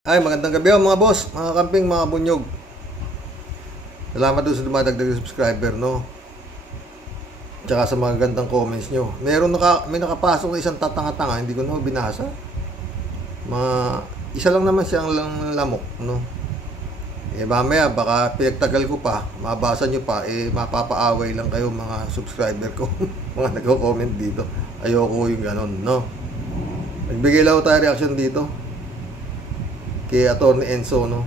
Ay, magandang gabi mga boss, mga kamping, mga bunyog. Salamat doon sa dumadagdag na subscriber, no? Tsaka sa mga gandang comments nyo. May nakapasok na isang tatanga-tanga, hindi ko na binasa. Isa lang naman siyang lamok, no? Mamaya, baka pinagtagal ko pa, mabasa nyo pa, mapapaaway lang kayo mga subscriber ko. Mga nagko-comment dito. Ayoko yung ganon, no? Nagbigay lang tayo reaction dito kay Atty. Enzo, no?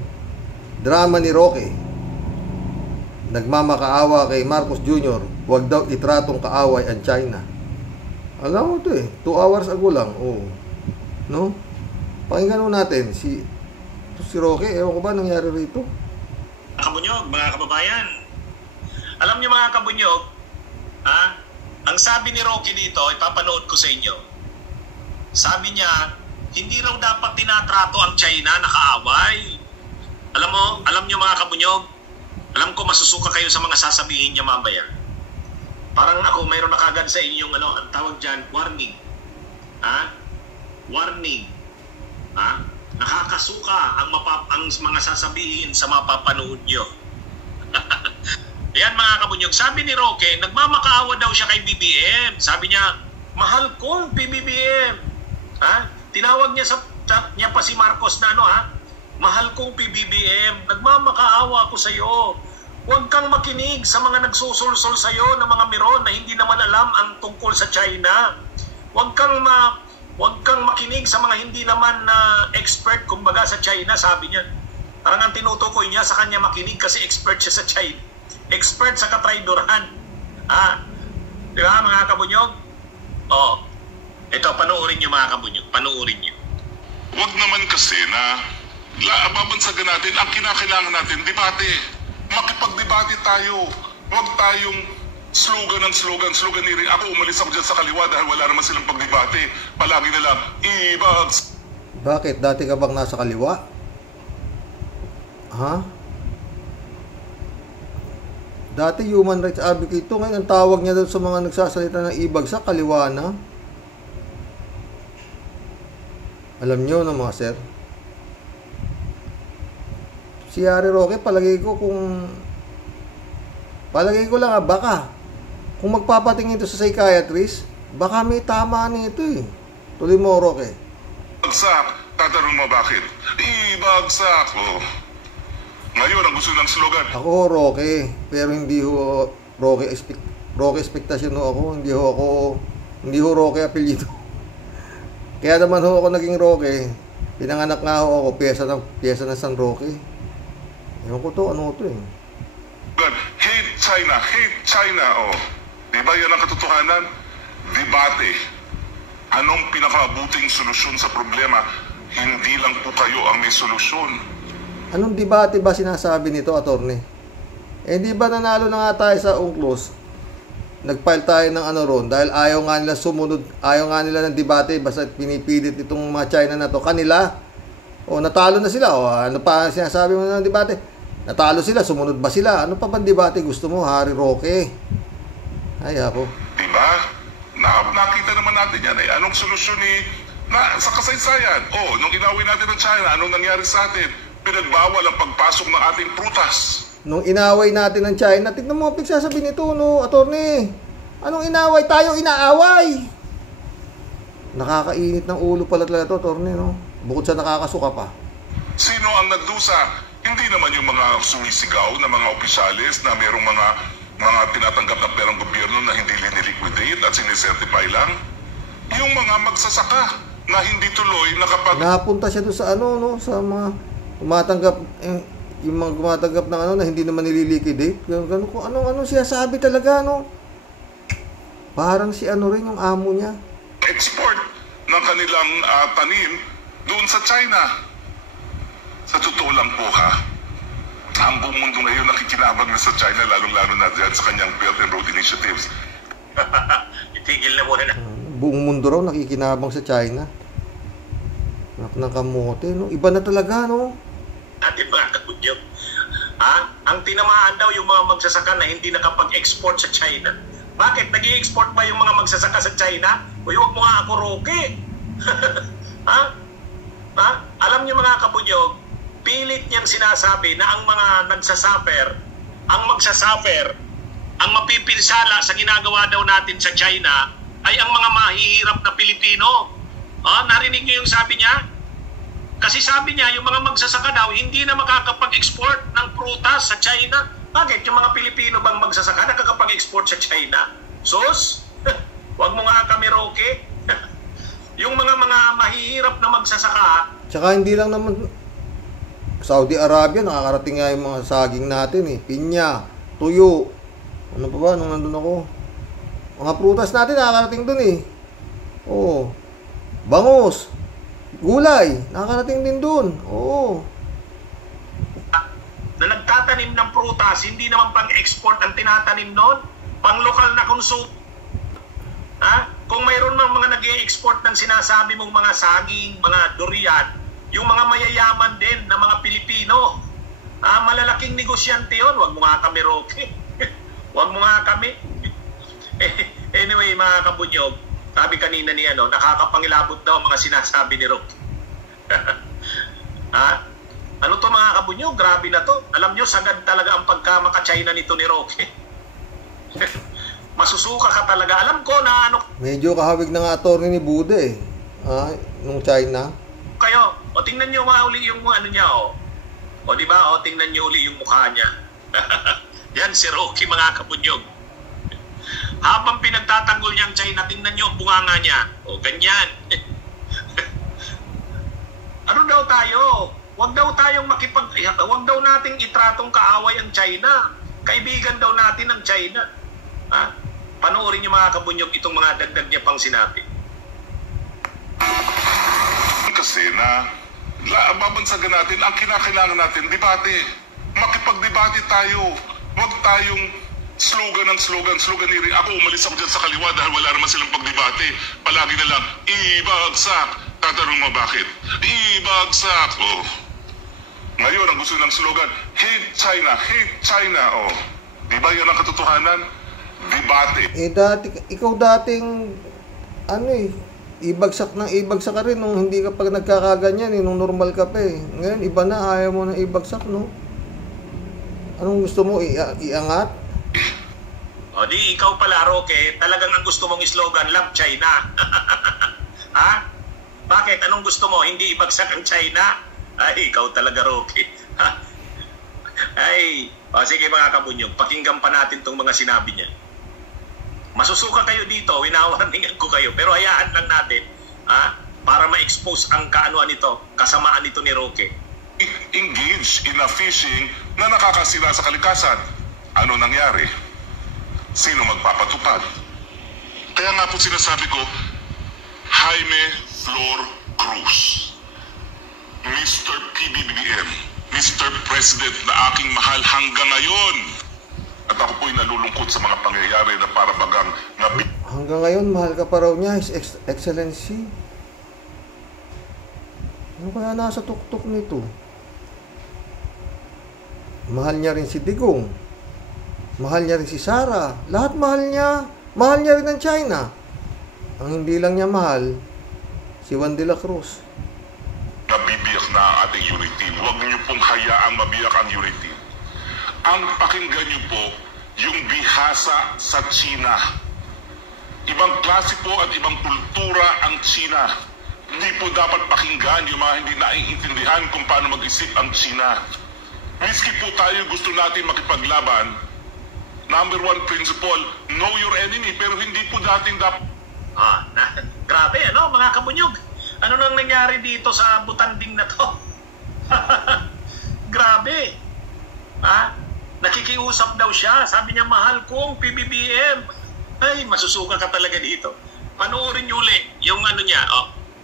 Drama ni Roque. Nagmamakaawa kay Marcos Jr. Huwag daw itratong kaaway ang China. Alam mo to 2 hours ago lang. Oh. No? Pakinggan mo natin si Roque. Ewan ko ba nangyari rito? Kabunyog, mga kababayan. Alam niyo mga kabunyog, ang sabi ni Roque dito, ipapanood ko sa inyo. Sabi niya, hindi raw dapat tinatrato ang China na kaaway. Alam niyo mga kabunyog, alam ko masusuka kayo sa mga sasabihin niya mamaya. Parang ako mayroon na kagad sa inyong ang tawag diyan, warning. Warning. Nakakasuka ang mga sasabihin sa mapapanood niyo. Yan mga kabunyog, sabi ni Roque, nagmamakaawa daw siya kay BBM. Sabi niya, mahal kong PBBM. Tinawag niya niya pa si Marcos na mahal kong PBBM, nagmamakaawa ako sa iyo. Huwag kang makinig sa mga nagsusulsol sa iyo na mga miron na hindi naman alam ang tungkol sa China. Huwag kang makinig sa mga hindi naman na expert kumbaga sa China, sabi niya. Parang ang tinutukoy niya sa kanya makinig kasi expert siya sa China. Expert sa katraydoran. Di ba mga kabunyog? Ito, panoorin niyo mga kabunyog. Panoorin niyo. Huwag naman kasi na babansagan natin, ang kinakailangan natin, debate. Makipag-debate tayo. Huwag tayong slogan ni Ring. Ako, umalis ako dyan sa kaliwa dahil wala naman silang pagdebate. Palagi na lang, ibags. Bakit? Dati ka bang nasa kaliwa? Dati human rights advocate ito. Ngayon ang tawag niya doon sa mga nagsasalita ng ibagsak, kaliwa na. Alam nyo na mga sir, si Harry Roque, palagay ko lang baka kung magpapatingin ito sa psychiatrist, baka may tama nito Tuloy mo, Roque. Bagsak, tatanong mo bakit? Ibagsak. Ngayon, ang gusto ng slogan. Ako, Roque, pero hindi ho Roque expectation ho ako, hindi ho Roque apelyido. Kaya naman ho ako naging Roque. Pinanganak nga ho ako, pyesa ng San Roque. Ewan ko to, ano to Hate China, Diba yan ang katotohanan? Debate. Anong pinakabuting solusyon sa problema? Hindi lang po kayo ang may solusyon. Anong debate ba sinasabi nito, attorney? Di ba nanalo na nga tayo sa UNCLOS? Nag-file tayo ng ron dahil ayaw nga nila ng debate, basta pinipilit itong mga China na to kanila. Natalo na sila. Ano pa sinasabi mo ng debate? Natalo sila, sumunod ba sila? Ano pa bang debate gusto mo, Harry Roque? Ay, ako. Diba? Nakita naman natin yan Anong solusyon sa kasaysayan? Nung inaway natin ng China, anong nangyari sa atin? Pinagbawal ang pagpasok ng ating prutas. Nung inaway natin ng China, tignan mo, pagsasabi nito, attorney. Anong inaway? Tayo inaaway. Nakakainit ng ulo pala talaga ito, attorney, no? Bukod sa nakakasuka pa. Sino ang nagdusa? Hindi naman yung mga sumisigaw na mga opisyalis na mayroong mga tinatanggap na perang gobyerno na hindi liniliquidate at sinisertify lang. Yung mga magsasaka na hindi tuloy napunta siya doon sa sa mga tumatanggap, yung mga gumatanggap ng na hindi naman nililiquidate. Ganun kung ano siya sabi talaga, Parang si rin yung amo niya. Export ng kanilang tanim doon sa China. Sa totoo lang po ang buong mundo ngayon nakikinabang na sa China, lalong-lalo na dyan sa kanyang Belt and Road Initiatives. Itigil na muna. Buong mundo raw nakikinabang sa China. Ng kamote, Iba na talaga, Ating mga kabunyog. Ang tinamaan daw yung mga magsasaka na hindi nakapag-export sa China. Bakit? Nag-i-export ba yung mga magsasaka sa China? Huwag mo nga ako, Roque. Alam niyo mga kabunyog, pilit niyang sinasabi na ang mga nagsasuffer, ang mapipinsala sa ginagawa daw natin sa China ay ang mga mahihirap na Pilipino. Narinig niyo yung sabi niya? Kasi sabi niya, yung mga magsasaka daw, hindi na makakapag-export ng prutas sa China. Bakit? Yung mga Pilipino bang magsasaka nakakapag-export sa China? Sus? Huwag mo nga kami, Roque. Yung mga mahihirap na magsasaka. Tsaka hindi lang naman Saudi Arabia, nakakarating nga yung mga saging natin eh. Pinya, tuyo. Ano pa ba nung nandun ako? Mga prutas natin nakakarating dun eh. Oo. Bangus. Gulay. Nakakarating din dun. Oo. Na nagtatanim ng prutas, hindi naman pang-export ang tinatanim nun. Pang-lokal na konsumo. Kung mayroon ng mga nag-i-export ng sinasabi mong mga saging, mga durian, yung mga mayayaman din na mga Pilipino, malalaking negosyante yun. Huwag mo nga kami, Roque. Huwag mo nga kami. Anyway, mga kabunyog, sabi kanina ni nakakapangilabot daw ang mga sinasabi ni Roque. Ano to mga kabunyog? Grabe na to. Alam nyo, sagad talaga ang pagkamaka-China nito ni Roque. Masusuka ka talaga. Alam ko na medyo kahawig na nga attorney ni Buda eh. Nung China. Kayo, tingnan nyo nga uli yung niya, di ba? Tingnan nyo uli yung mukha niya. Yan si Roque, mga kabunyog. Habang pinagtatanggol niya ang China, tingnan nyo ang bunganga niya. Ganyan. Ano daw tayo? Huwag daw tayong huwag daw nating itratong kaaway ang China. Kaibigan daw natin ang China. Panoorin niyo mga kabunyog itong mga dagdag niya pang sinabi. Kasi na babansagan natin, ang kinakailangan natin, debate. Makipagdebate tayo. Huwag tayong slogan. Ako umalis ako dyan sa kaliwa dahil wala naman silang pagdebate. Palagi na lang, ibagsak. Tatanong mo bakit? Ibagsak. Ngayon, ang gusto ng slogan, hate China. Di ba yan ang katotohanan? Debate. Ikaw dating, ibagsak ka rin nung hindi ka pa nagkakaganyan nung normal ka pa eh. Ngayon, iba na, ayaw mo na ibagsak, no? Anong gusto mo, iangat? Di ikaw pala, Roque, talagang ang gusto mong slogan, Love China. Bakit? Anong gusto mo? Hindi ibagsak ang China? Ay, ikaw talaga, Roque. Sige mga kabunyog, pakinggan pa natin tong mga sinabi niya. Masusuka kayo dito, winawarningan ko kayo, pero hayaan lang natin para ma-expose ang kasamaan nito ni Roque. Engage in a fishing na nakakasira sa kalikasan. Ano nangyari? Sino magpapatupad? Kaya nga po sinasabi ko, Jaime Flor Cruz, Mr. PBBM, Mr. President na aking mahal hanggang ngayon. At ako po'y nalulungkot sa mga pangyayari na para bagang hanggang ngayon, mahal ka pa raw niya, His Excellency. Ano kaya nasa tuktok nito? Mahal niya rin si Digong. Mahal niya rin si Sara. Lahat mahal niya. Mahal niya rin ang China. Ang hindi lang niya mahal, si Juan de la Cruz. Nabibiyak na ang ating unity. Huwag niyo pong hayaang mabiyak ang unity. Ang pakinggan niyo po yung bihasa sa China. Ibang klase po at ibang kultura ang China. Hindi po dapat pakinggan yung mga hindi naiintindihan kung paano mag-isip ang China. Miski po tayo gusto natin makipaglaban, number one principle, know your enemy, pero hindi po dating dapat... Grabe, mga kabunyog? Ano nang nangyari dito sa butanding na to? Grabe. Nakikiusap daw siya. Sabi niya, mahal kong PBBM. Ay, masusuka ka talaga dito. Panoorin niyo ulit yung niya.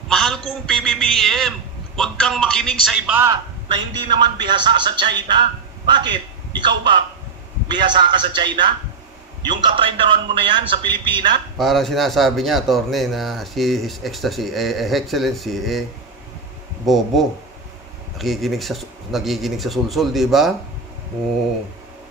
Mahal kong PBBM. Huwag kang makinig sa iba na hindi naman bihasa sa China. Bakit? Ikaw ba bihasa ka sa China? Yung katraydaron mo na yan sa Pilipinas? Parang sinasabi niya, attorney, na si His Excellency, bobo. Nakikinig sa sulsul, di ba?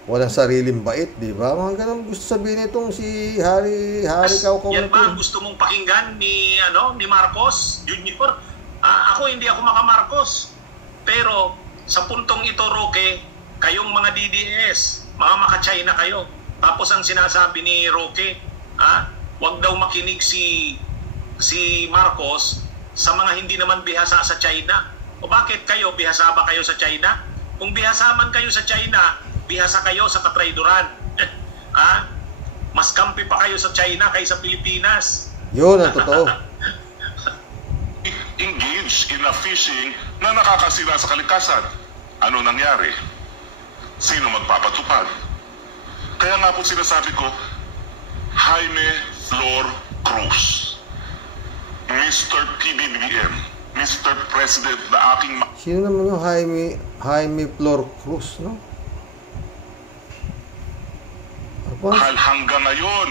Walang sariling bait, di ba? Mga ganun gusto sabihin itong si Hari Kaukaw na yan ba gusto mong pakinggan ni Marcos Jr.? Ako hindi ako makamarcos. Pero sa puntong ito, Roque, kayong mga DDS, mga maka-China kayo. Tapos ang sinasabi ni Roque, wag daw makinig si Marcos sa mga hindi naman bihasa sa China. O bakit kayo? Bihasa ba kayo sa China? Kung bihasa man kayo sa China, bihasa kayo sa katrayduran. Mas kampi pa kayo sa China kaysa Pilipinas. Yun ang totoo. Engage in a fishing na nakakasira sa kalikasan. Ano nangyari? Sino magpapatupad? Kaya nga po sinasabi ko, Jaime Flor Cruz, Mr. PBBM, Mr. President na aking... Sino naman yung Jaime Flor Cruz, no? Mahal hanggang ngayon.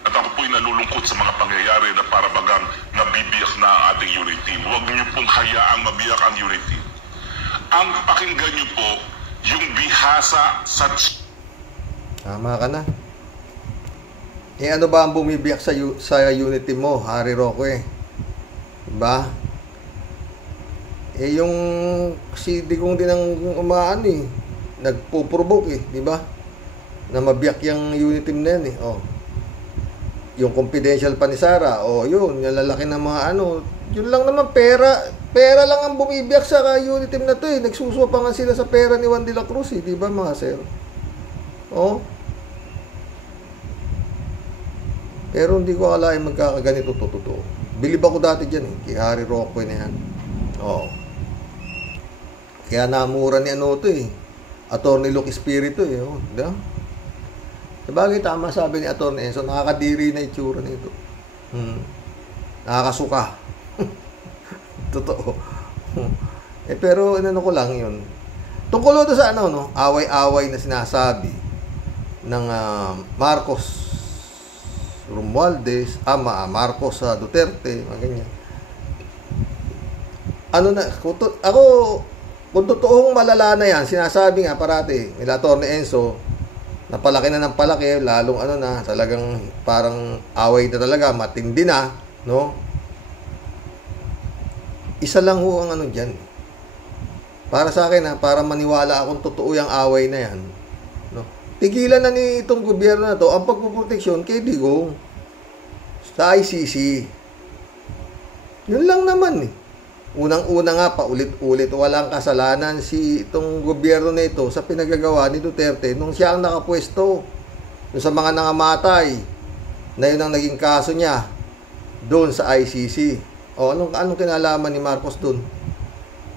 At ako po'y nalulungkot sa mga pangyayari na para bagang nabibiyak na ang ating unity. Huwag niyo pong hayaang mabiyak ang unity. Ang pakinggan niyo po, yung bihasa sa... Tama ka na. Ano ba ang bumibiyak sa unity mo, Harry Roque? Diba? Yung si Digong din ang umaan nagpo-provoke diba? Na mabiyak yung unity na yan yung confidential pa ni Sara, yun, yung lalaki ng mga yun lang naman, pera lang ang bumibiyak sa unity na to nagsusuwa nga sila sa pera ni Juan de la Cruz diba mga sir? Pero hindi ko akalain magkakaganito totoo. Bilib ako dati dyan kay Harry Roque na yan. Kaya namura ni Attorney Luke Espiritu diba? Sabagay, tama sabi ni Attorney Enzo, nakakadiri na itsura nito. Nakakasuka. Totoo. Pero ko lang yun. Tungkol doon sa away-away na sinasabi ng Marcos Romualdez, Marcos Duterte, mga ganyan. Ako, kung totoong malala na yan, sinasabi nga parati nila Attorney Enzo, napalaki na ng palaki, lalong talagang parang away na talaga, matindi na, no? Isa lang ho ang dyan. Para sa akin, para maniwala akong totoo yung away na yan, no? Tigilan na ni itong gobyerno na to ang pagpuproteksyon kay Digong sa ICC. Yun lang naman Unang-una nga, paulit-ulit, walang kasalanan si itong gobyerno na ito sa pinagagawa ni Duterte nung siya ang nakapwesto. Yung sa mga nangamatay, na yun ang naging kaso niya doon sa ICC. Anong kinalaman ni Marcos doon?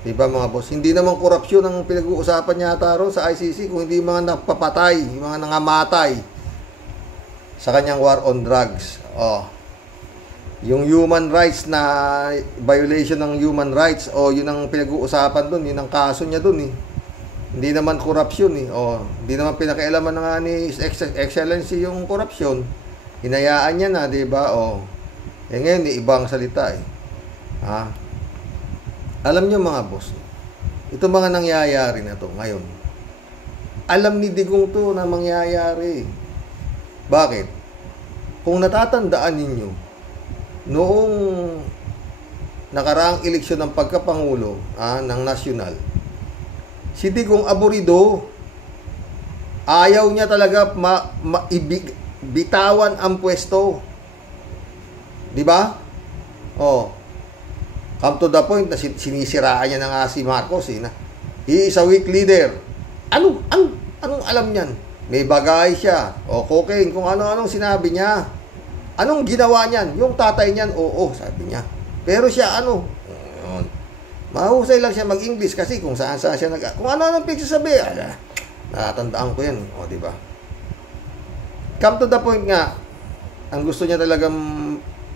Diba mga boss? Hindi naman korupsyon ang pinag-uusapan niya ron sa ICC, kung hindi mga napapatay, mga nangamatay sa kanyang war on drugs. Yung human rights na violation ng human rights, yun ang pinag-uusapan doon, yun ang kaso niya doon Hindi naman korupsyon hindi naman pinakialaman nga ni Excellency yung korupsyon. Hinayaan niya na, di ba? Ngayon, ibang salita Alam niyo mga boss, ito mga nangyayari na to ngayon. Alam ni Digong to na mangyayari. Bakit? Kung natatandaan ninyo, noong nakaraang eleksyon ng pagkapangulo ng nasyonal, si Digong aburido. Ayaw niya talaga bitawan ang pwesto. Di ba? Come to the point na sinisiraan niya na nga si Marcos he is a weak leader. Anong alam niyan? May bagay siya. Cocaine, kung ano-anong sinabi niya. Anong ginawa niyan? Yung tatay niyan, sabi niya. Pero siya mahusay lang siya mag-English kasi kung saan-saan siya kung ano-anong pagsasabi, natatandaan ko yan. Di ba? Come to the point nga, ang gusto niya talagang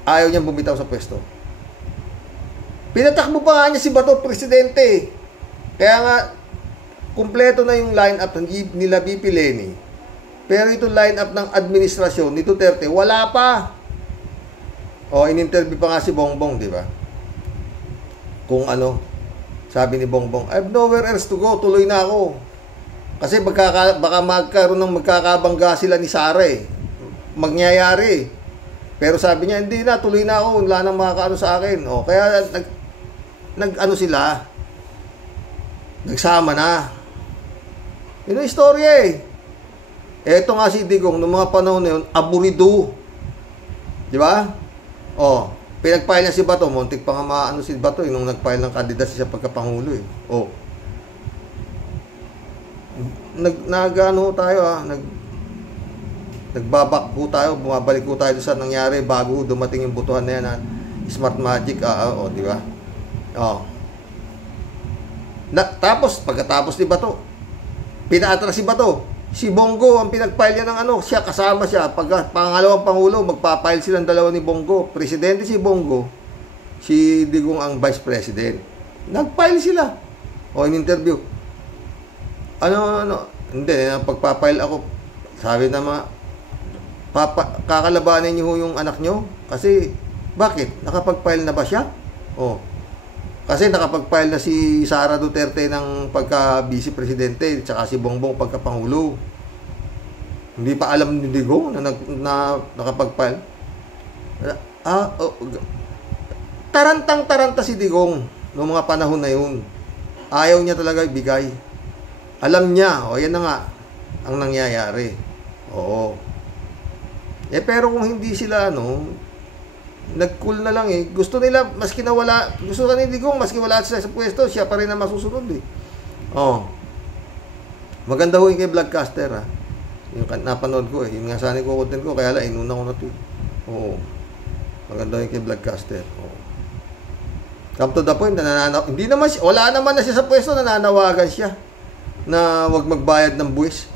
ayaw niyang bumitaw sa pwesto. Pinatakbo pa nga niya si Bato presidente. Kaya nga, kumpleto na yung line-up nila BP Leni. Pero itong line-up ng administrasyon ni Duterte, wala pa. In-interview pa nga si Bongbong, di ba? Kung sabi ni Bongbong, I have nowhere else to go, tuloy na ako. Kasi baka magkaroon ng magkakabangga sila ni Sara Magyayari. Pero sabi niya, hindi na, tuloy na ako, wala nang makakaano sa akin. Kaya nag-ano sila, nagsama na. Yun ang istorya eh. Eto nga si Digong, noong mga panahon na yun, aburido. Di ba? Oh, pinag-file niya si Bato, muntik pa nga maano si Bato eh, nung nag-file ng kandidat siya pagkapangulo eh. Oh. Nag-ano tayo nagbabak po tayo, bumabalik po tayo sa nangyari bago dumating yung butuhan na yan na smart magic, di ba? Oh. Tapos, pagkatapos ni Bato, pinaatras si Bato, si Bongo ang pinag-file niya ng ano, siya kasama siya, pangalawang pangulo, magpa-file silang dalawa ni Bongo, presidente si Bongo, si Digong ang vice president. Nag-file sila. O, in interview. Hindi, pagpa-file ako, sabi na kakalabanin niyo yung anak niyo, kasi, bakit? Nakapag-file na ba siya? O, kasi nakapag-file na si Sara Duterte ng pagka-vice presidente, tsaka si Bongbong pagka-pangulo. Hindi pa alam ni Digong na nakapag-file. Tarantang-taranta si Digong noong mga panahon na yun. Ayaw niya talaga ibigay. Alam niya, yan na nga ang nangyayari. Oo. Pero kung hindi sila, nag-cool na lang eh. Gusto nila, gusto ka ni Digong, maski wala sila sa pwesto, siya pa rin na masusunod eh. Maganda ho yung kay Vlogcaster ha. Yung napanood ko eh. Yung nga sana ko content ko, kaya lang inuna ko na ito. Oo. Maganda yung kay Vlogcaster. Oo. Come to the point, hindi naman wala naman na siya sa pwesto, nananawagan siya na wag magbayad ng buwis.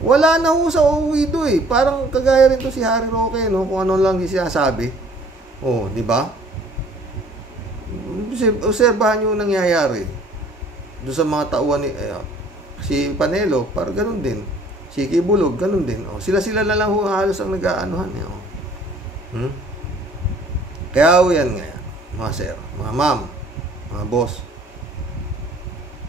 Wala na ho sa uwi do eh. Parang kagaya rin to si Harry Roque, kung ano lang siya sabi. Di ba? Obserbahan nyo nangyayari. Doon sa mga tauhan ni si Panelo, parang ganun din. Si Kibulog, ganun din. Sila na lang ho halos ang nag-aanuhan. Kaya yan nga, mga sir, mga ma'am, mga boss.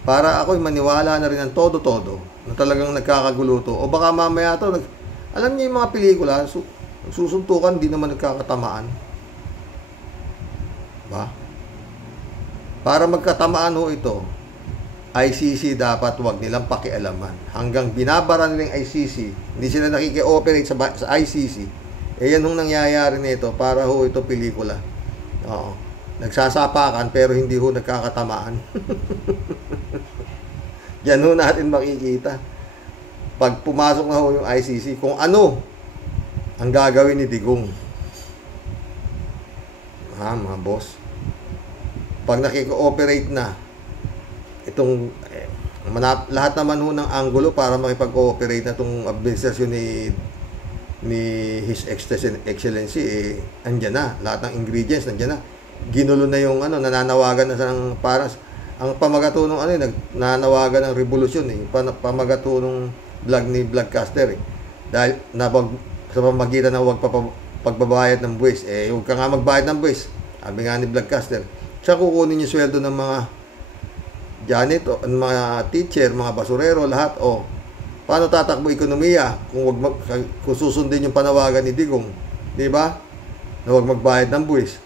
Para ako'y maniwala na rin ng todo-todo na talagang nagkakagulo to. O baka mamaya to, alam niyo yung mga pelikula, susuntukan, di naman nagkakatamaan. Ba? Para magkatamaan ho ito, ICC dapat wag nilang pakialaman. Hanggang binabara nilang ICC, hindi sila nakiki-operate sa ICC, yan hong nangyayari nito para ho ito pelikula. Nagsasapakan pero hindi ho nagkakatamaan. Yan ho natin makikita. Pag pumasok na ho yung ICC, kung ano ang gagawin ni Digong. Mga boss. Pag nakiko-operate na, itong, lahat naman ho ng angulo para makipag-ooperate na itong administrasyon ni His Excellency, andyan na. Lahat ng ingredients, andyan na. Ginulo na yung nananawagan na sa para ang pamagato ng nananawagan ng revolusyon pamagato ng vlog ni Vlogcaster dahil sa pamagitan ng pagbabayad ng buwis huwag ka nga magbayad ng buwis, sabi nga ni Vlogcaster, siya kukunin yung sweldo ng mga janitor, mga teacher, mga basurero, lahat. Paano tatakbo ekonomiya kung susundin yung panawagan ni Digong, di ba, na huwag magbayad ng buwis?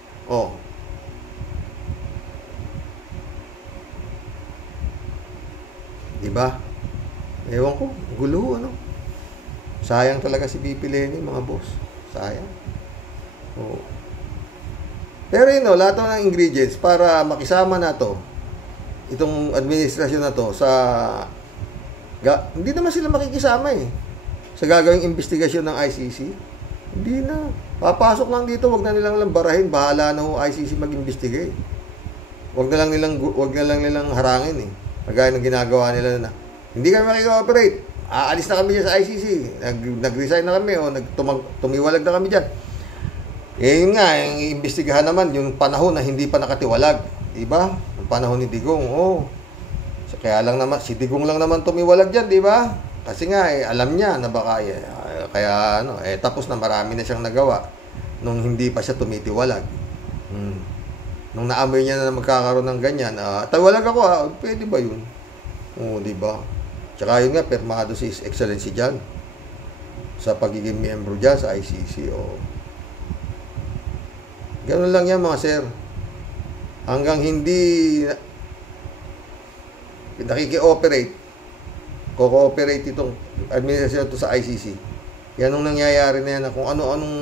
Diba? Ewan ko, gulo, sayang talaga si BP Leni, mga boss. Sayang. Pero lahat ng ingredients para makisama na to, itong administrasyon na to hindi naman sila makikisama sa gagawing investigasyon ng ICC. Hindi na. Papasok lang dito, wag na nilang barahin, bahala na ho ICC mag-investigate. Wag na lang nilang harangin Kagaya ng ginagawa nila na hindi kami makikooperate. Aalis na kami dyan sa ICC. Nag-resign na kami tumiwalag na kami dyan. Yun nga, yung iimbestigahan naman yung panahon na hindi pa nakatiwalag. Diba? Yung panahon ni Digong. Kaya lang naman, si Digong lang naman tumiwalag dyan, diba? Kasi nga, alam niya na baka, tapos na marami na siyang nagawa nung hindi pa siya tumitiwalag. Nung naamoy niya na magkakaroon ng ganyan, tawalag ako, pwede ba yun? Diba? Tsaka yun nga, permado si His Excellency dyan sa pagiging miyembro dyan sa ICC. Ganun lang yan, mga sir. hanggang hindi nakiki-operate, ko-cooperate itong administrasyon to sa ICC. Yan ang nangyayari na yan, na kung ano-anong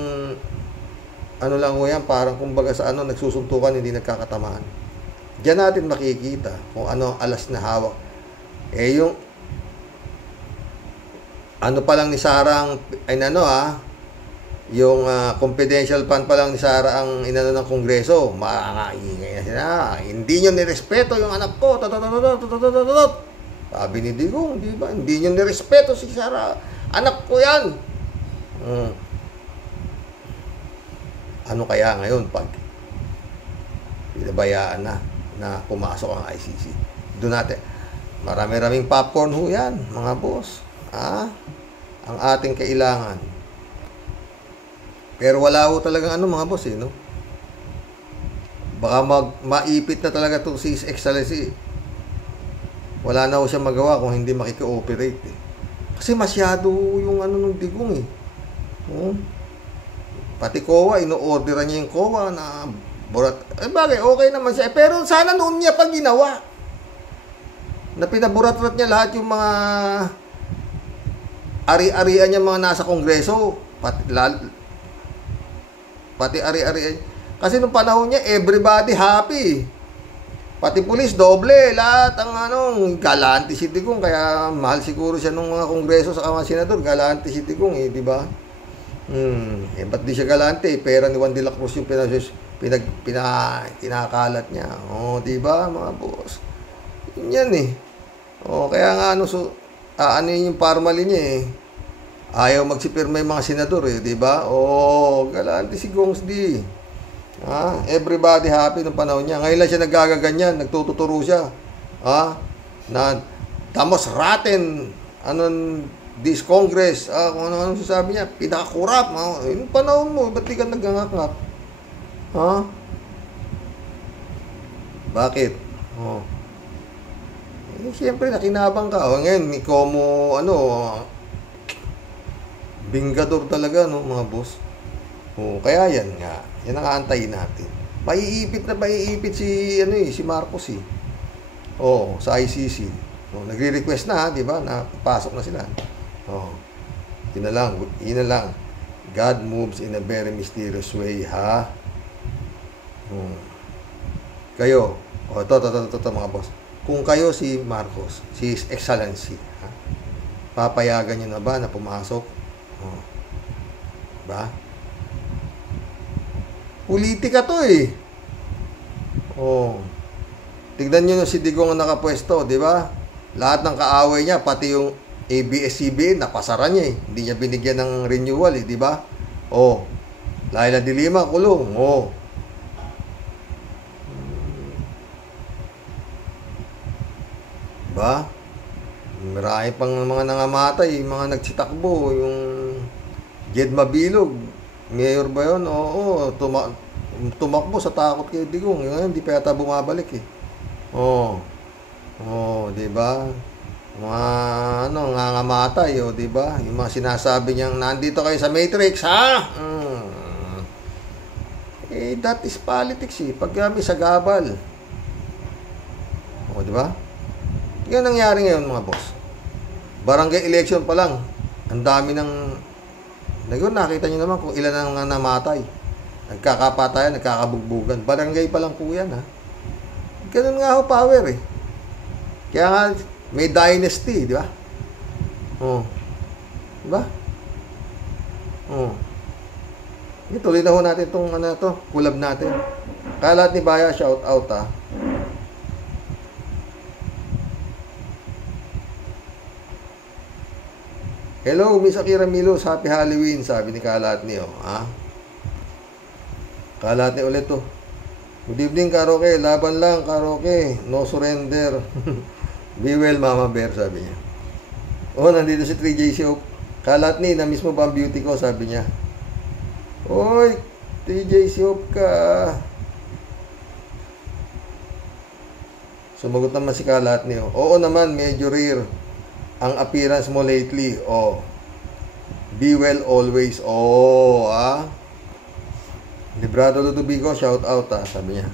ano lang ho yan, parang kumbaga sa ano, nagsusuntukan, hindi nagkakatamaan. Diyan natin makikita kung ano ang alas na hawak. Eh yung ano pa lang ni Sara ang yung confidential fund pa lang ni Sara ang inano ng Kongreso, maingay na sila. Hindi nyo nirespeto yung anak ko. Sabi ni Digong, di ba? Hindi nyo nirespeto si Sara. Anak ko yan. Ano kaya ngayon pag pinabayaan na pumasok ang ICC? Doon natin. Marami-raming popcorn ho yan, mga boss. Ang ating kailangan. Pero wala ho talagang mga boss no? Baka maipit na talaga to si His Excellency. Wala na ho siya magawa kung hindi makikooperate Kasi masyado yung ng Digong Pati COA, ino-orderan niya yung COA na burat. Bagay, okay naman siya. Pero sana noon niya pa ginawa. Na pinaburat-rat niya lahat yung mga ari-arian niya mga nasa Kongreso. Pati ari-arian. Kasi nung panahon niya, everybody happy. Pati pulis, doble. Lahat ang galante si Digong. Kaya mahal siguro siya nung mga Kongreso sa mga senador. Galante si Digong di ba? Ba't di siya galante? Pera ni Juan de la Cruz yung pinakalat niya. Di ba mga boss? Yan kaya nga ano yung parmali niya ayaw magsipirma yung mga senador di ba? Galante si Gongs D. Everybody happy nung panahon niya. Ngayon lang siya nagagaganyan, nagtututuro siya. Na tamos rotten this Congress, kung ano sasabi niya, pinakakurap. Yung panahon mo, ba't di ka nagangakngak? Bakit? Siyempre, nakinabang ka. Ngayon, ikaw mo, bingador talaga, mga boss. Kaya yan nga. Yan ang aantayin natin. Maiipit si Marcos sa ICC. Nagre-request na, di ba? Napasok na sila. Yun na lang. God moves in a very mysterious way, Kayo, ito mga boss. Kung kayo si Marcos, si His Excellency, papayagan nyo na ba na pumasok? Ba? Politika to Tignan nyo si Digong ang nakapwesto, di ba? Lahat ng kaaway niya, pati yung ABS-CBN, napasara niya Hindi niya binigyan ng renewal di ba? Laila de Lima, kulong. Ba? Marami pang mga nangamatay, mga nagsitakbo, yung Jed Mabilog, mayor ba yun? Tumakbo sa takot kay Digong. Ngayon, hindi pa yata bumabalik di ba? Mga nangangamatay, di ba? Yung mga sinasabi niyang nandito kayo sa Matrix, that is politics pag kami sa gabal. Di ba? Yan nangyari ngayon mga boss. Barangay election pa lang, ang dami nakita niyo naman kung ilan ang namatay. Nagkakapatayan, nagkakabugbugan. Barangay pa lang po yan Ganun nga power Kaya nga may dynasty, di ba? Di ba? Ituloy na ho natin itong kulab natin. Kaya lahat ni Baya, shout out Hello, Miss Akira Milos, happy Halloween, sabi ni Kalatni Kalatni ulit Good evening, Karoke. Laban lang, Karoke. No surrender. Be well, Mama Bear, sabi niya. Nandito si 3J Shop. Kalatni, na mismo ba ang beauty ko, sabi niya. Oy, 3J Shop ka. Sumagot naman si Kalatni. Oo naman, medyo rare ang appearance mo lately. Be well always. Librado Ludovico, shout out sabi niya.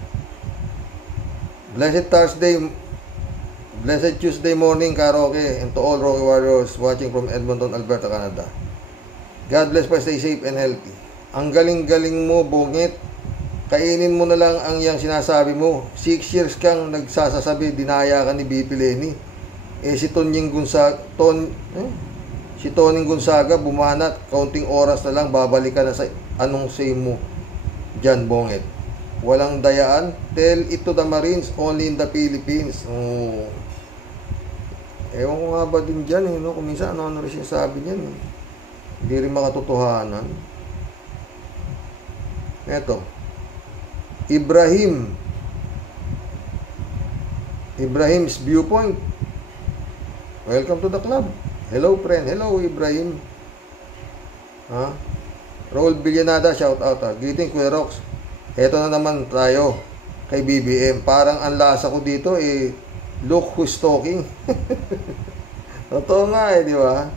Blessed Thursday, Blessed Tuesday morning, karaoke, and to all Rocky Warriors watching from Edmonton, Alberta, Canada. God bless pa, stay safe and healthy. Ang galing-galing mo, Bongit. Kainin mo na lang ang yang sinasabi mo. 6 years kang nagsasasabi, dinaya ka ni BP Lenny. Si Toning Gonzaga, bumanat, kaunting oras na lang, babalik ka na sa anong say mo dyan, Bongit. Walang dayaan. Tell it to the Marines, only in the Philippines. Oh. Ewan ko nga ba din dyan, no? Kung minsan, ano rin sinasabi niyan, Hindi rin makatotohanan. Eto. Ibrahim's Viewpoint. Welcome to the club. Hello, friend. Hello, Ibrahim. Raul Villanada, shout out. Greeting, Kuya Rox. Eto na naman tayo kay BBM. Parang ang lasa ko dito, look who's talking. Totoo nga, di ba?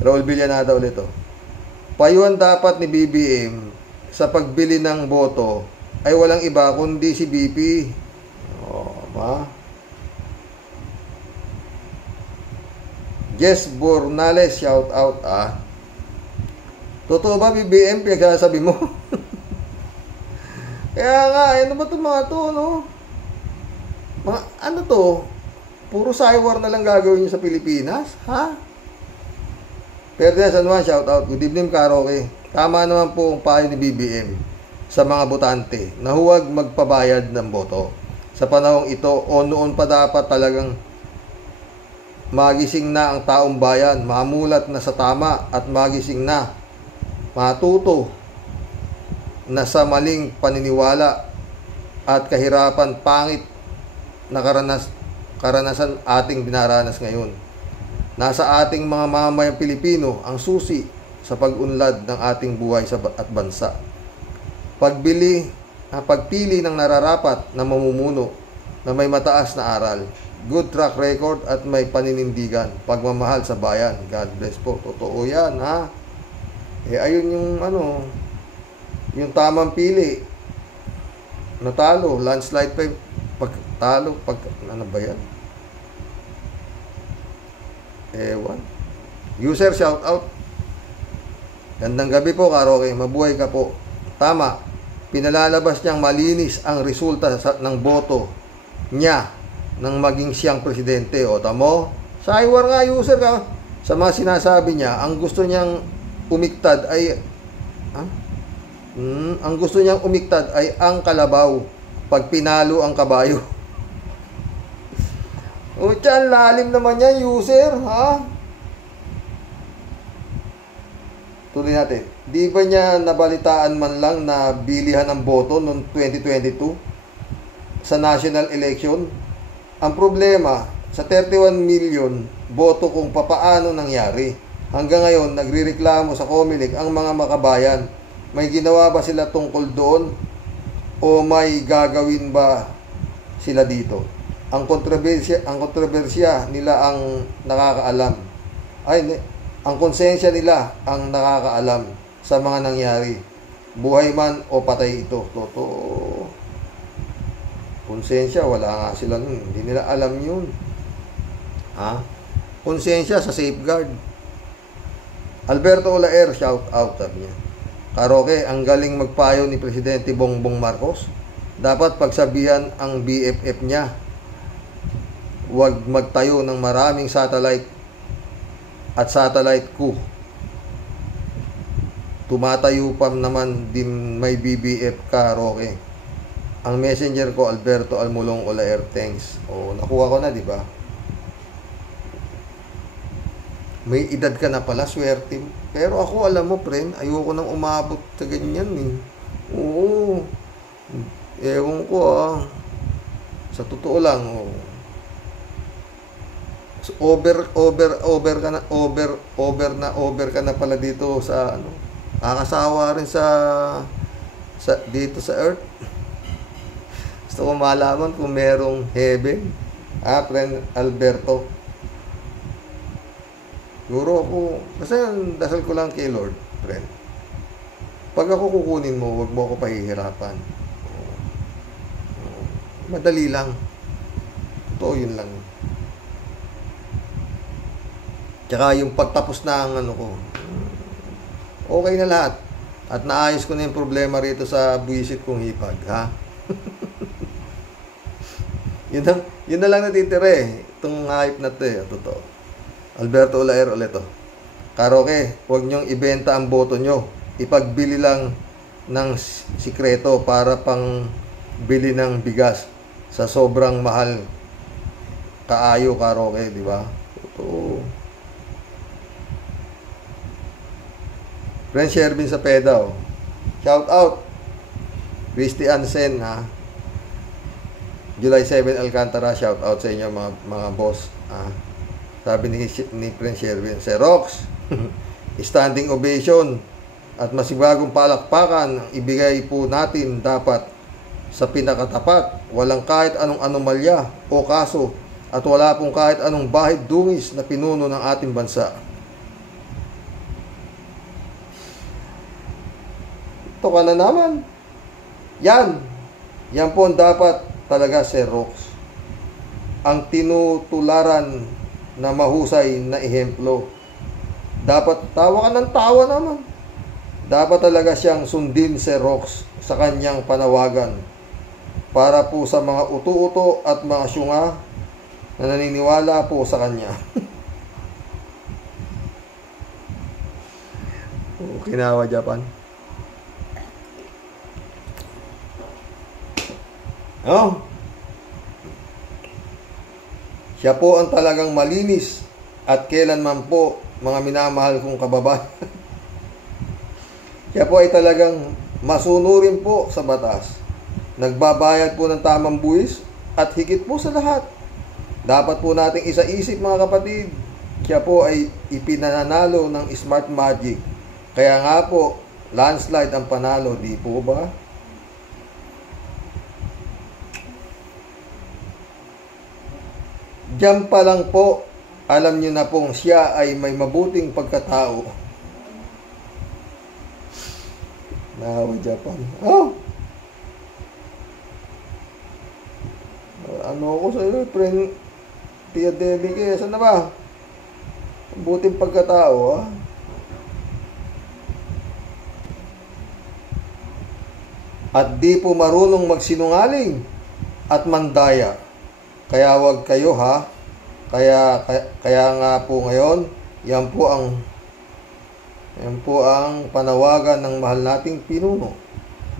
Raul Villanada ulit, Payuhan dapat ni BBM sa pagbili ng boto ay walang iba kundi si BP. Jess Bornales, shout out. Totoo ba, BBM, pinagsasabi mo? Kaya nga, ano ba ito mga to, no? Mga, ano to? Puro cywar na lang gagawin nyo sa Pilipinas, ha? Ferdinand San Juan, shout out. Good evening, karaoke. Tama naman po ang payo ni BBM sa mga botante na huwag magpabayad ng boto. Sa panahong ito o noon pa dapat talagang magising na ang taong bayan, mamulat na sa tama at magising na, matuto na sa maling paniniwala at kahirapan pangit na karanasan ating dinaranas ngayon. Nasa ating mga mamamayang Pilipino ang susi sa pag-unlad ng ating buhay at bansa. Pagpili ng nararapat na mamumuno na may mataas na aral, good track record at may paninindigan, pagmamahal sa bayan. God bless po. Totoo yan, ha? Ayun yung yung tamang pili. Natalo, landslide pa, ano ba yan? Ewan. User, shout out. Gandang gabi po, karaoke. Mabuhay ka po. Tama. Pinalalabas niyang malinis ang resulta ng boto niya nang maging siyang presidente. O tamo, cywar nga, user ka. Sa mga sinasabi niya, ang gusto niyang umiktad ay ang kalabaw pag pinalo ang kabayo. O tiyan, lalim naman yan, user, ha? Tuloy natin. Di ba niya nabalitaan man lang na bilihan ng boto noong 2022 sa national election? Ang problema, sa 31 million boto kung papaano nangyari. Hanggang ngayon, nagrireklamo sa Comelec ang mga makabayan. May ginawa ba sila tungkol doon? O may gagawin ba sila dito? Ang kontrobersya nila ang nakakaalam. Ang konsensya nila ang nakakaalam sa mga nangyari. Buhay man o patay ito. Totoo. Konsensya, wala nga sila nun. Hindi nila alam yun. Konsensya sa safeguard. Alberto Olaer, shout out, sabi niya. Karaoke, ang galing magpayo ni Presidente Bongbong Marcos. Dapat pagsabihan ang BFF niya. Huwag magtayo ng maraming satellite at satellite coup. Tumatayo pa naman din may BBF, karaoke. Ang messenger ko, Alberto Almulong Olaer, thanks. Nakuha ko na, di ba? May edad ka na pala, swerte. Pero ako, alam mo, friend, ayoko nang umabot sa ganyan, Oo. Ewan ko, Sa totoo lang, over ka na pala dito sa kakasawa rin sa dito sa earth. Gusto ko malaman kung merong heaven. Friend Alberto. Siguro ako, kasi dasal ko lang kay Lord, friend. Pag ako kukunin mo, wag mo ako pahihirapan. Madali lang. Totoo, yun lang. Tsaka yung pagtapos na ang ano ko, okay na lahat. At naayos ko na yung problema rito sa buwisit kong hipag, ha? yun na lang natitira eh. Itong hype na to eh. Totoo. Alberto Olaer ulit to. Karoke, huwag nyong ibenta ang boto nyo. Ipagbili lang ng sikreto para pang bili ng bigas sa sobrang mahal. Kaayo, Karoke, di ba? Totoo. Friend Shervin sa Pedaw. Shout out. Christy Ansen, ha. July 7 Alcantara, shout out sa inyo mga boss. Sabi ni Friend Shervin, Rox, standing ovation at masibagong palakpakan ang ibigay po natin dapat sa pinakatapat. Walang kahit anong anomalya o kaso at wala pong kahit anong bahid dungis na pinuno ng ating bansa. Ito ka na naman. Yan po ang dapat talaga, Sir Rox. Ang tinutularan na mahusay na ehemplo. Dapat tawa ka ng tawa naman. Dapat talaga siyang sundin, Sir Rox, sa kanyang panawagan. Para po sa mga uto-uto at mga syunga na naniniwala po sa kanya. Okinawa, Japan. Oh. Siya po ang talagang malinis at kailanman po, mga minamahal kong kababayan. Siya po ay talagang masunurin po sa batas. Nagbabayad po ng tamang buwis at higit po sa lahat. Dapat po nating isa-isip, mga kapatid. Siya po ay ipinanalo ng Smart Magic. Kaya nga po, landslide ang panalo, di po ba? Diyan pa lang po, alam niyo na pong siya ay may mabuting pagkatao. Now, Japan. Oh! Ano ako sa iyo, friend? Tia Debbie, kaya saan na ba? Mabuting pagkatao, ha? At di po marunong magsinungaling at mandaya. Kaya wag kayo, ha. Kaya nga po ngayon, yan po ang panawagan ng mahal nating pinuno.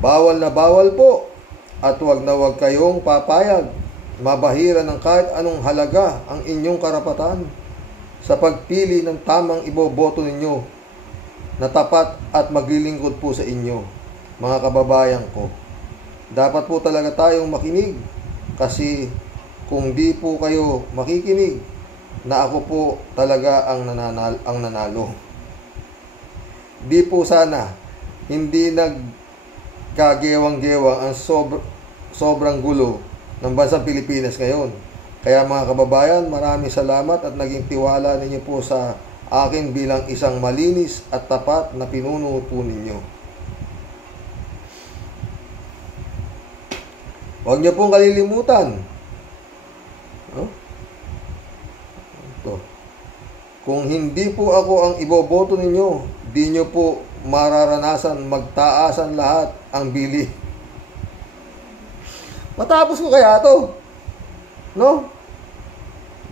Bawal na bawal po. At wag na wag kayong papayag mabahira ng kahit anong halaga ang inyong karapatan sa pagpili ng tamang iboboto ninyo na tapat at maglilingkod po sa inyo, mga kababayan ko. Dapat po talaga tayong makinig kasi kung di po kayo makikinig, na ako po talaga ang nanalo. Di po sana hindi nagkagewang-gewang ang sobrang gulo ng bansang Pilipinas ngayon. Kaya mga kababayan, maraming salamat at naging tiwala ninyo po sa akin bilang isang malinis at tapat na pinuno po ninyo. Huwag niyo pong kalilimutan. Ito. Kung hindi po ako ang iboboto ninyo, di nyo po mararanasan magtaasan lahat ang bili. Matapos ko kaya to, no?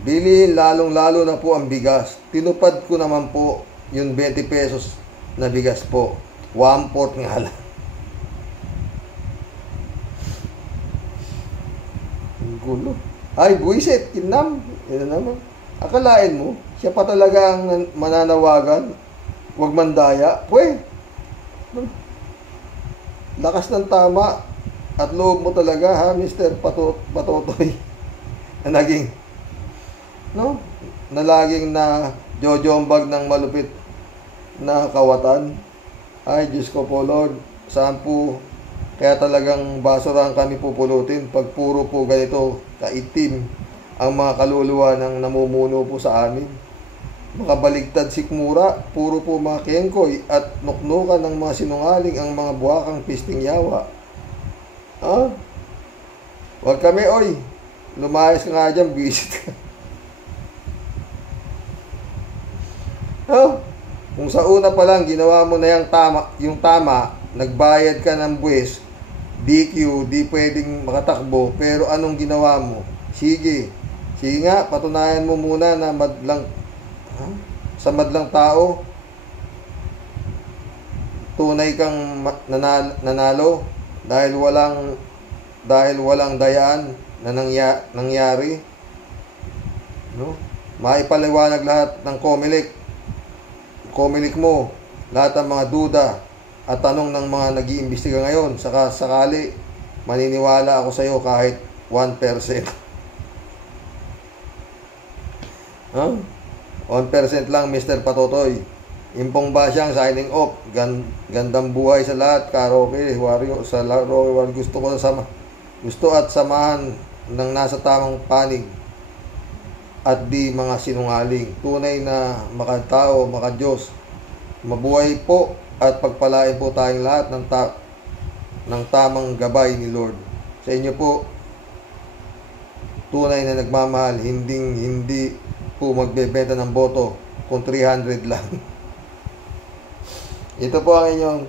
Bilihin lalong-lalo na po ang bigas. Tinupad ko naman po yung 20 pesos na bigas po. 1/4 nga lang. Ang gulo. Ay, buwisit, kinam. Yan naman. Akalain mo, siya pa talaga ang mananawagan. Huwag mandaya. Pwede. Lakas ng tama at loob mo talaga, ha, Mr. Patotoy. Na naging, no? Na laging na jojombag ng malupit na kawatan. Ay, Diyos ko po, Lord. Saan po kaya talagang basurahan kami pupulutin pag puro po ganito kaitim ang mga kaluluwa ng namumuno po sa amin. Makabaligtad sikmura, puro po mga kengkoy at nuknukan ng mga sinungaling ang mga buwakang pisting yawa. Huwag kami, oy. Lumayas ka nga dyan, visit ka. Oh, kung sa una pa lang, ginawa mo na yung tama, nagbayad ka ng buwis, DQ, di pwedeng makatakbo, pero anong ginawa mo? Sige nga, patunayan mo muna na sa madlang tao, tunay kang nanalo dahil walang dayaan na nangyari, no? Maipaliwanag lahat ng Comelec mo, lahat ng mga duda at tanong ng mga nag-iimbestiga ngayon. Saka sakali maniniwala ako sa iyo kahit 1%. 1% lang, Mr. Patotoy. Impong Basyang signing off. Gandang buhay sa lahat, Karaoke Warrior. Sa Karaoke Warrior, gusto at samahan ng nasa tamang panig at di mga sinungaling. Tunay na makatao, makadiyos. Mabuhay po at pagpalain po tayong lahat ng tamang gabay ni Lord. Sa inyo po, tunay na nagmamahal, hindi po magbebenta ng boto kung 300 lang. Ito po ang inyong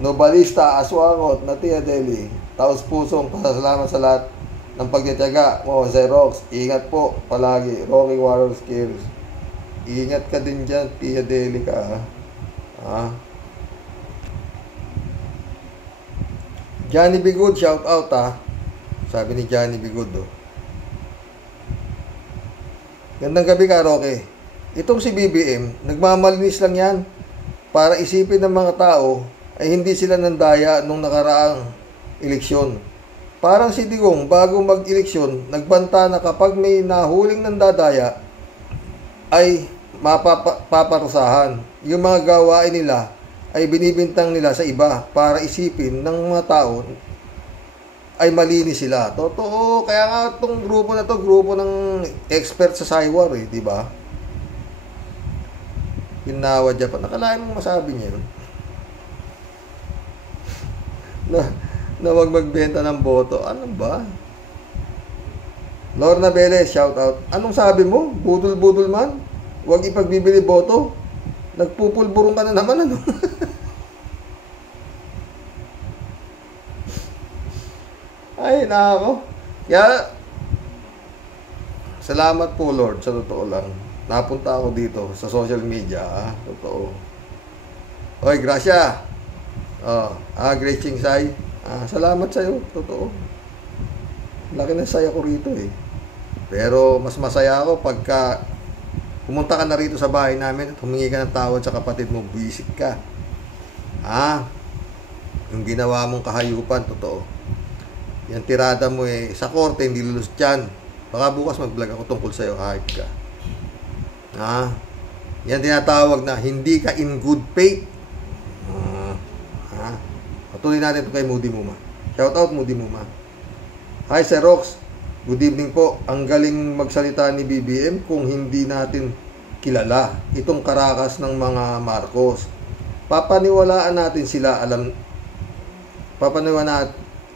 nobalista, aswangot na Tia Deli. Taos pusong pasasalamat sa lahat ng pagtitiyaga mo, Xerox. Ingat po palagi, Rocky Warrior Skills. Ingat ka din dyan, Tia Deli ka. Johnny Bigud, shout out Sabi ni Johnny Bigud, Gandang gabi, Karaoke. Itong si BBM, nagmamalinis lang yan para isipin ng mga tao ay hindi sila nandaya nung nakaraang eleksyon. Parang si Digong, bago mag-eleksyon, nagbanta na kapag may nahuling nandadaya ay mapaparusahan. Yung mga gawain nila ay binibintang nila sa iba para isipin ng mga tao ay malinis sila. Totoo, kaya nga itong grupo na to, grupo ng expert sa Saywar, di ba? Pinawad niya pa. Nakalain mong masabi niya yun. Na wag magbenta ng boto. Ano ba? Lorna Beles, shout out. Anong sabi mo? Budol-budol man? Wag ipagbibili boto? Nagpupulburong ka na naman, ano? Ay, nako. Kaya, salamat po, Lord, sa totoo lang. Napunta ako dito sa social media, totoo. Oy, Gracia. Great Chingsay. Salamat sa'yo, totoo. Laki na saya ko rito Pero mas masaya ako pagka pumunta ka na rito sa bahay namin at humingi ka ng tawad sa kapatid mo, visit ka. Yung ginawa mong kahayupan, totoo. Yung tirada mo sa korte, hindi lulus dyan. Baka bukas mag-vlog ako tungkol sa'yo, hype ka. Yan tinatawag na hindi ka in good faith. Patuloy natin ito kay Moody Muma. Shout out Moody Muma. Hi Sir Rox, good evening po. Ang galing magsalita ni BBM kung hindi natin kilala itong karakas ng mga Marcos. Papaniwalaan natin sila.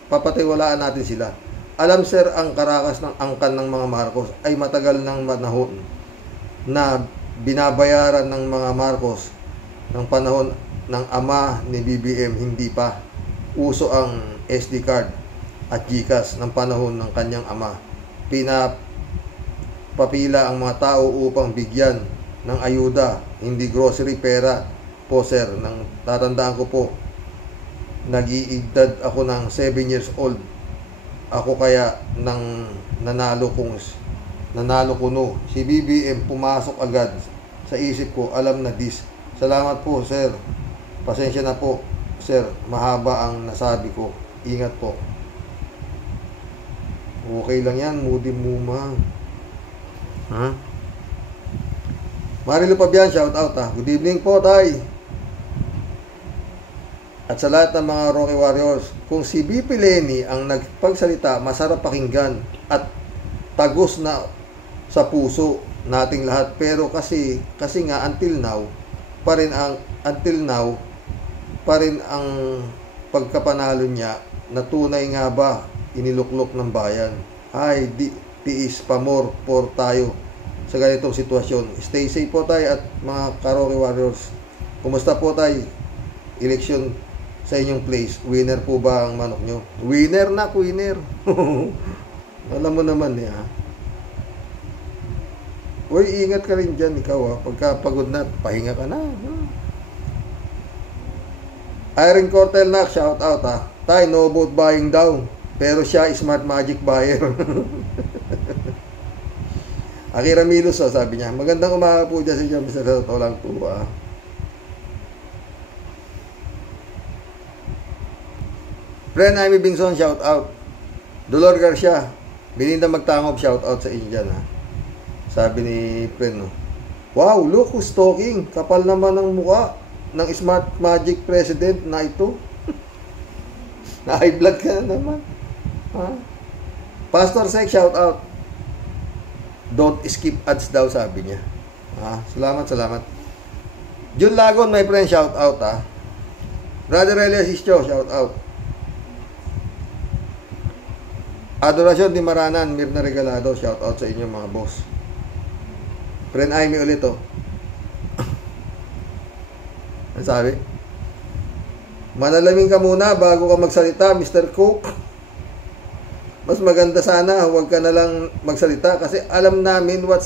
Papatiwalaan natin sila. Alam sir, ang karakas ng angkan ng mga Marcos ay matagal ng panahon na binabayaran ng mga Marcos ng panahon ng ama ni BBM. Hindi pa uso ang SD card at GCash ng panahon ng kanyang ama. Pinapapila ang mga tao upang bigyan ng ayuda, hindi grocery, pera po sir. Nang tatandaan ko po, nag-iigdad ako ng 7 years old. Ako kaya nang nanalo ko no. Si BBM pumasok agad sa isip ko, alam na this. Salamat po sir. Pasensya na po sir, mahaba ang nasabi ko. Ingat po. Okay lang yan, Moody Muma. Marilu Pabian, shout out Good evening po, tay. At sa lahat ng mga Rocky Warriors, kung si BP Lenny ang nagpagsalita, masarap pakinggan at tagos na sa puso nating lahat. Pero kasi nga until now pa rin ang pagkapanalo niya na tunay nga ba iniluklok ng bayan. Ay, tiis pa more for tayo sa ganitong sitwasyon. Stay safe po tayo at mga Karaoke Warriors. Kumusta po tayo? Election sa inyong place. Winner po ba ang manok nyo? Winner na, winner. Alam mo naman ha. Uy, ingat ka rin dyan ikaw ha. Pagka pagod na, pahinga ka na. Irene Cortel na, shout out ha. Tay, no boat buying daw. Pero siya smart magic buyer. Akira Milos, sabi niya. Magandang umaga po dyan si Jam. Sa totoo lang po ha. Friend Amy Bingson, shout out. Dolor Garcia, Belinda Magtangob, shout out sa inyo dyan ha. Sabi ni friend, no? Wow, look who's talking. Kapal naman ng mukha ng smart magic president na ito. Na-high blood ka na naman. Ha? Pastor Sek, shout out. Don't skip ads daw, sabi niya. Ha? Salamat. Jun Lagon, my friend, shout out ha. Brother Elias Ischo, shout out. Adorasyon di Maranan, Mirna Regalado, shout out sa inyo mga boss. Friend Amy ulit oh. Ano sabi? Manalamin ka muna bago ka magsalita, Mr. Cook. Mas maganda sana huwag ka na lang magsalita kasi alam namin what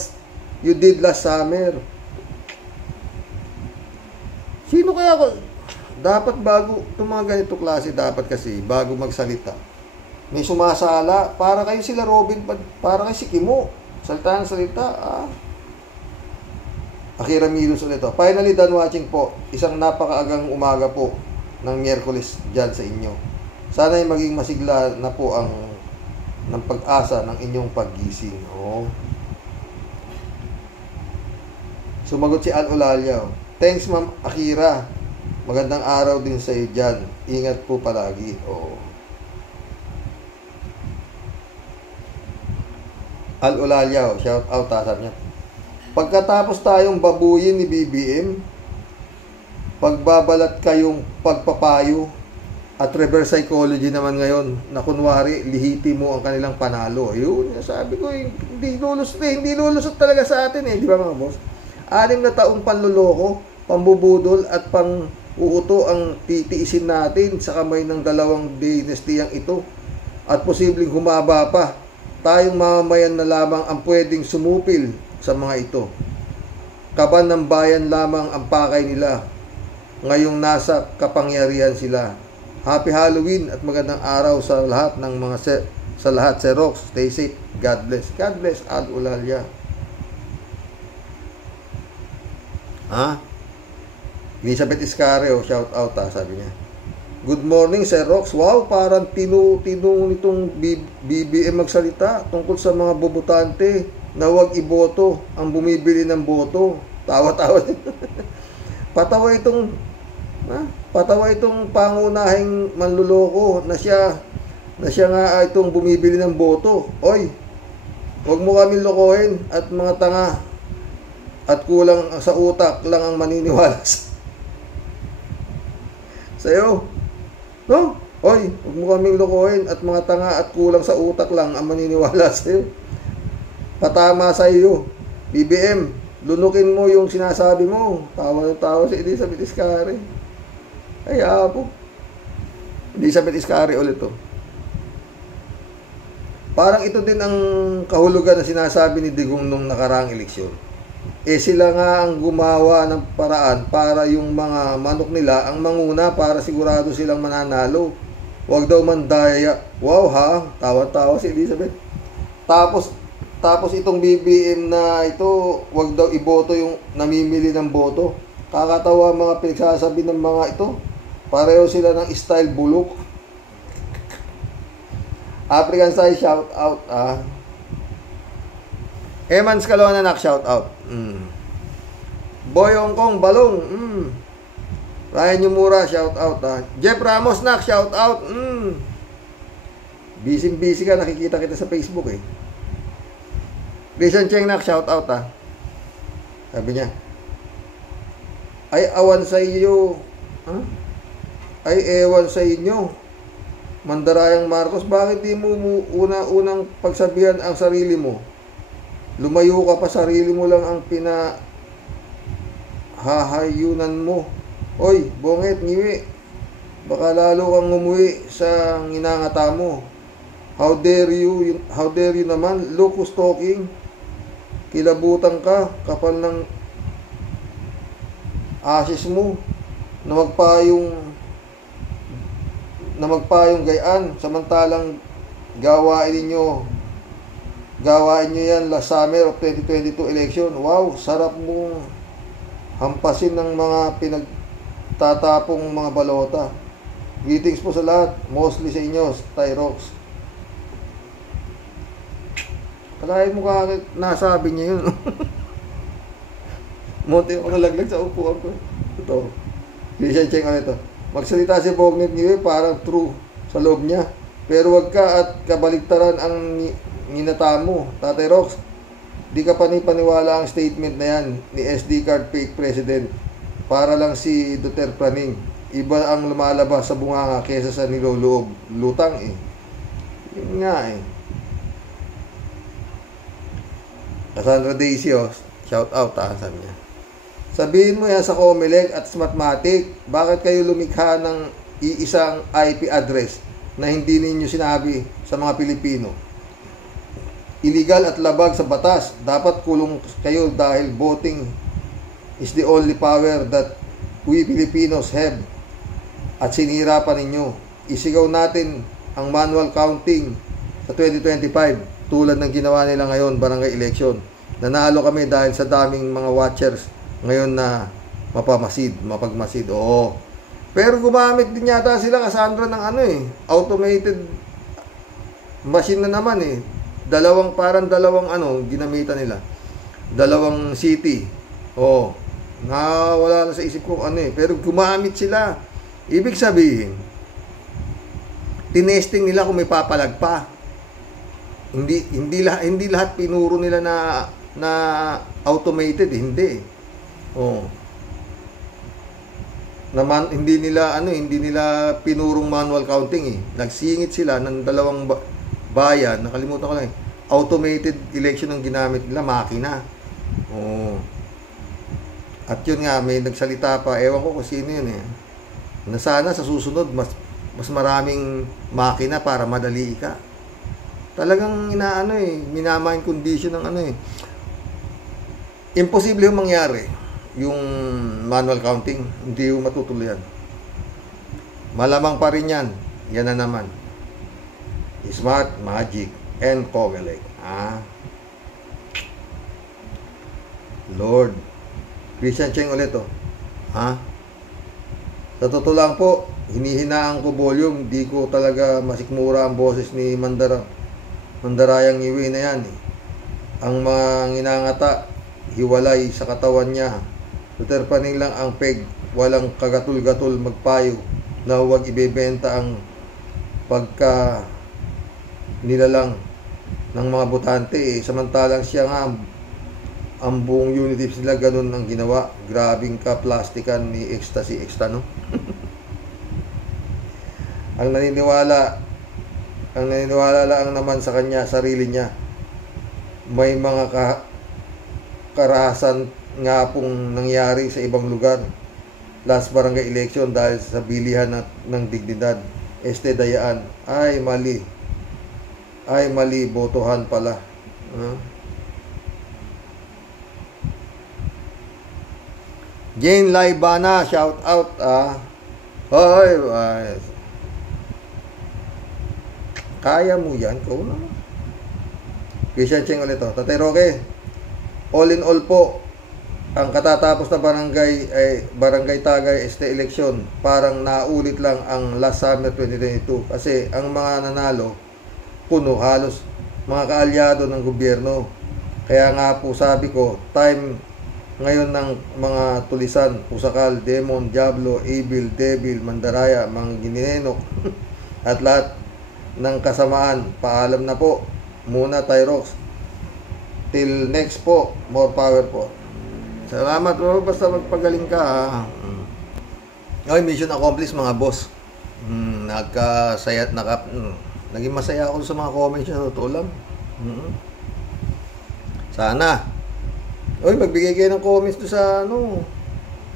you did last summer. Sino kaya ako? Dapat bago itong mga ganito klase, dapat kasi bago magsalita may sumasala. Para kayo sila Robin, para kayo si Kimo. Salita ng salita Akira Milos ulit. Finally done watching po. Isang napakaagang umaga po ng Miyerkules dyan sa inyo. Sana'y maging masigla na po ang ng pag-asa ng inyong paggising. Sumagot si Al Olalia. Thanks Ma'am Akira. Magandang araw din sa iyo dyan. Ingat po palagi. Al Olalia, shout out sabi niya. Pagkatapos tayong babuyin ni BBM, pagbabalat kayong pagpapayo at reverse psychology naman ngayon na kunwari lihiti mo ang kanilang panalo. Yun, sabi ko, hindi lulusot talaga sa atin di ba mga boss? 6 na taong panluloko, pambubudol at pang-uuto ang titiisin natin sa kamay ng dalawang dinastiyang ito at posibleng humaba pa. Tayong mamamayan na lamang ang pwedeng sumupil sa mga ito. Kaban ng bayan lamang ang pakay nila. Ngayong nasa kapangyarihan sila. Happy Halloween at magandang araw sa lahat ng mga sa lahat. Rox, stay safe. God bless. God bless, Ad Ulalia. Elizabeth Iscareo, shout out sabi niya. Good morning, Sir Rox. Wow, parang tino nitong BBM magsalita tungkol sa mga bobotante na huwag iboto ang bumibili ng boto. Tawa-tawa. Patawa itong pangunahing manluloko na siya nga itong bumibili ng boto. Oy, huwag mo kami lokohin at mga tanga at kulang sa utak lang ang maniniwala sa'yo. No? Oy, huwag mo kaming lokohin at mga tanga at kulang sa utak lang ang maniniwala sa'yo. Patama sa iyo. BBM, lunukin mo yung sinasabi mo. Tawa si Elizabeth Iscari. Ay, apo. Elizabeth Iscari ulit Parang ito din ang kahulugan na sinasabi ni Digong nung nakaraang eleksyon. Sila nga ang gumawa ng paraan para yung mga manok nila ang manguna para sigurado silang mananalo. Huwag daw mandaya. Wow ha, tawa-tawa si Elizabeth. Tapos itong BBM na ito, wag daw iboto yung namimili ng boto. Kakatawa mga pinagsasabi ng mga ito. Pareho sila ng style bulok. African Style, shout out Emans Kalona, shout out. Boy Hong Kong, Balong. Ryan Yumura, shout out Jeff Ramos, shout out. Busy ka, nakikita kita sa Facebook Vision Cheng, shout out Sabi niya, ay awan sa iyo. Ay ewan sa inyo. Mandarayang Marcos, bakit di mo unang pagsabihan ang sarili mo? Lumayo ka pa, sarili mo lang ang pinahahayunan mo. Oy, bonget, ngiwi. Baka lalo kang umuwi sa nginangata mo. How dare you naman, look who's talking. Kilabutan ka, kapal ng asis mo, na magpayong gayaan, samantalang gawain nyo yan last summer of 2022 election. Wow, sarap mong hampasin ng mga pinagtatapong mga balota. Greetings po sa lahat, mostly sa inyo, Tyrox. Kalahin mo ka, nasabi niya yun. Monte ako nalaglag sa upuan ko. Ito. Christian check ano ito. Magsalita si Bognet niyo parang true sa loob niya. Pero wag ka at kabaligtaran ang ninata mo. Tatay Rox, di ka paniwala ang statement na yan ni SD card fake president. Para lang si Duterte Praning. Iba ang lumalabas sa bunganga kesa sa niloloob. Lutang eh. Yun nga eh. Cassandra Daisy, oh, shout out sabi niya. Sabihin mo yan sa Comelec at Smartmatic, bakit kayo lumikha ng iisang IP address na hindi ninyo sinabi sa mga Pilipino? Illegal at labag sa batas. Dapat kulong kayo dahil voting is the only power that we Filipinos have. At sinira pa ninyo. Isigaw natin ang manual counting sa 2025 tulad ng ginawa nila ngayon, barangay election. Nanalo kami dahil sa daming mga watchers ngayon na mapagmasid. Oo. Pero gumamit din yata sila, Cassandra, ng automated machine na naman eh. Parang dalawang ginamitan nila. Dalawang city. Oo. Wala na sa isip ko pero gumamit sila. Ibig sabihin, tinesting nila kung may papalag pa. Hindi lahat pinuro nila na automated, hindi. Oh. Naman hindi nila pinurong manual counting eh. Nagsingit sila ng dalawang bayan, nakalimutan ko lang. Automated election ang ginamit nila, makina. Oh. At yun nga, may nagsalita pa, ewan ko kung sino yun eh. Na sana sa susunod mas maraming makina para madali ka. Talagang minamain condition ng imposible yung mangyari yung manual counting, hindi yung matutuloy yan. Malamang pa rin yan na naman Smart, Magic, and Comelec. Lord Christian Cheng ulit sa totoo lang po, hinihinaan ko volume, di ko talaga masikmura ang boses ni Mandarayang Iwi na yan eh. Ang mga nginangata, hiwalay sa katawan niya. Duterte Praning lang ang peg, walang kagatul-gatul magpayo na huwag ibebenta ang pagka nilalang ng mga botante eh. Samantalang siya nga ang buong unity sila ganun ang ginawa. Grabing ka-plastikan ni Ecstasy Exta, no? Ang naniniwala lang naman sa kanya, sarili niya. May mga karahasan nga pong nangyari sa ibang lugar. Last barangay election dahil sa bilihan ng dignidad. Dayaan. Ay, mali, botohan pala. Jane Laibana, shout out Hoy, kaya mo yan, ko na. Christian Cheng ulit to. Tatay Roque, all in all po, ang katatapos na barangay Tagay election, parang naulit lang ang last summer 2022 kasi ang mga nanalo puno halos mga kaalyado ng gobyerno. Kaya nga po sabi ko, time ngayon ng mga tulisan, Pusakal, Demon, Diablo, Evil, Devil, Mandaraya, mga gininenok at lahat ng kasamaan. Paalam na po muna, Tyrox. Till next po, more power po. Salamat po, basta magpagaling ka ha. Okay, mission accomplished mga boss. naging masaya ako sa mga comments niya, totoo lang. Sana. Oy, magbigay kayo ng comments to sa ano.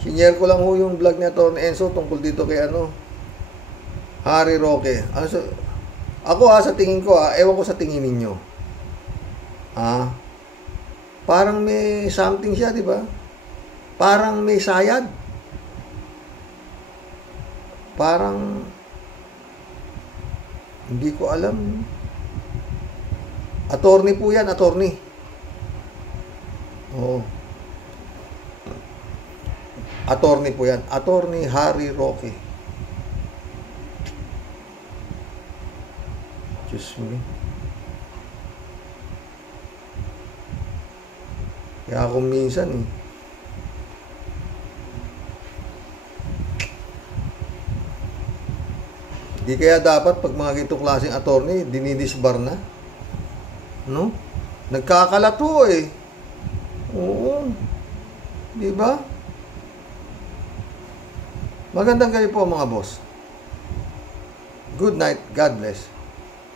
Sinyer ko lang ho yung vlog ni Atty. Enzo tungkol dito kay Harry Roque. Ako sa tingin ko ewan ko sa tingin ninyo. Parang may something siya, di ba? Parang may sayad. Parang hindi ko alam. Attorney po yan, attorney. Oo. Attorney po yan. Attorney Harry Roque. Diyos me. Kaya kung minsan di kaya dapat pag mga gitong klaseng attorney, dinidisbar na? No? Nagkakalato Oo. Di ba? Magandang gabi po mga boss. Good night. God bless.